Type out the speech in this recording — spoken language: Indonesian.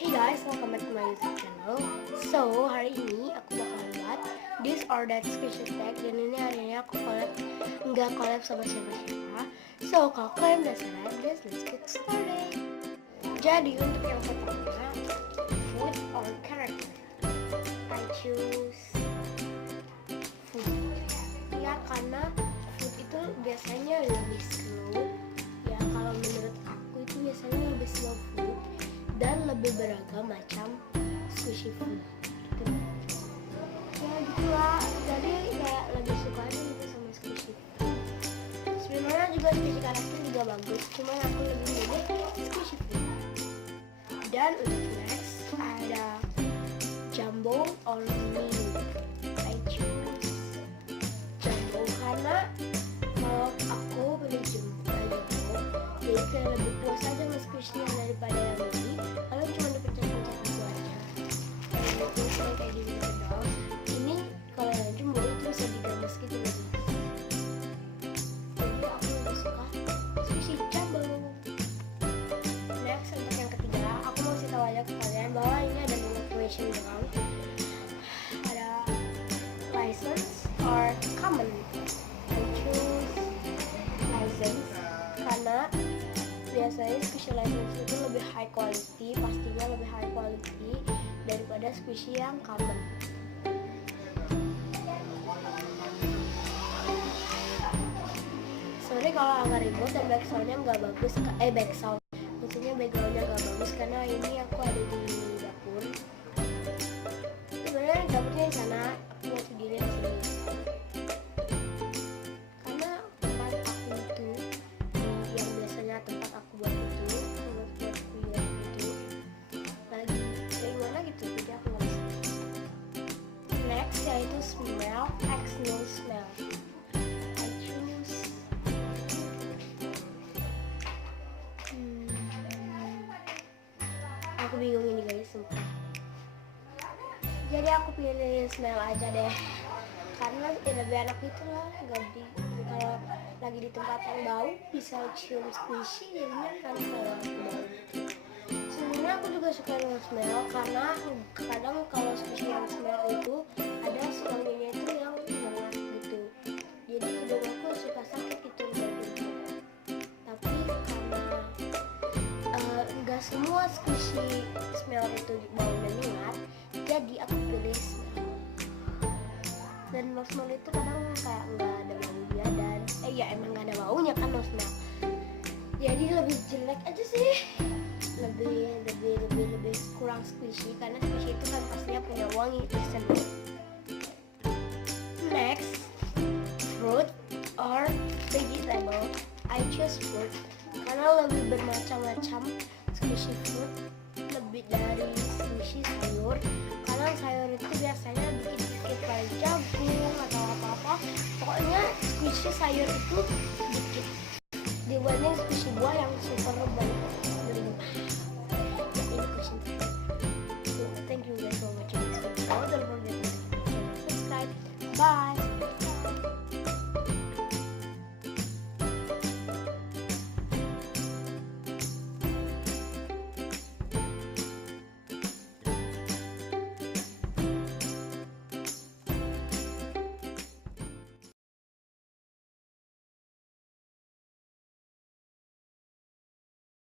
Hey guys, welcome back to my YouTube channel. So, hari ini aku bakal buat This or That Squishy Tag. Dan ini hari ini aku nggak collab sama siapa-siapa. So, kalau kalian udah saran, let's get started. Jadi, untuk yang pertama, food or character. I choose food. Ya, karena food itu biasanya lebih slow. Ya, kalau menurut aku itu biasanya lebih slow food dan lebih beragam macam squishy food gitu. Ya gitulah, jadi kayak lebih suka aja gitu sama squishy food. Sebenarnya juga squishy karakter juga bagus, cuman aku lebih milih squishy food. Dan untuk next ada jumbo or mini. I choose jumbo karena kalau aku pilih jumbo, jadi kayak lebih puas aja nge-squishy daripada yang mini. Kalian cuma dipencet-pencet gitu aja. Kalau misalnya kayak gini doang. Ini kalau yang jumbo itu bisa digamas gitu guys. Jadi aku lebih suka squishy jumbo. Next untuk yang ketiga, aku mau kasih tahu aja ke kalian bahwa ini ada information doang. Ada license or common. I choose license karena biasanya squishy license itu lebih high quality, pastinya lebih high quality daripada squishy yang common. Sorry kalau agak ribut dan backsoundnya nggak bagus, backsound maksudnya backgroundnya nggak bagus karena ini aku ada di dapur. Sebenarnya dapurnya di sana, aku mau sendiri di sini. Tempat aku buat itu buat video itu lagi kayak gimana gitu, jadi aku nggak bisa. Next yaitu smell, no smell. I choose aku bingung ini guys, sumpah. Jadi aku pilih smell aja deh karena lebih enak gitu lah, nggak di kalau lagi di tempat yang bau bisa cium squishy jadinya kan kalau bau. Sebenarnya aku juga suka no smell karena kadang kalau squishy yang smell itu ada wanginya itu yang hangat gitu, jadi hidung aku suka sakit gitu gitu. Tapi karena nggak semua squishy smell itu baunya menyengat, jadi aku pilih smell. Dan no smell itu kadang kayak nggak ada baunya dan ya emang nggak ada baunya kan no smell, jadi lebih jelek aja sih, lebih kurang squishy karena squishy itu kan pastinya punya wangi tersendiri. Next, fruit or vegetable. I choose fruit karena lebih bermacam-macam squishy fruit, lebih dari squishy sayur. Karena sayur itu biasanya dikit-dikit kayak jagung atau apa-apa, pokoknya squishy sayur itu dikit dibanding squishy buah yang super banyak.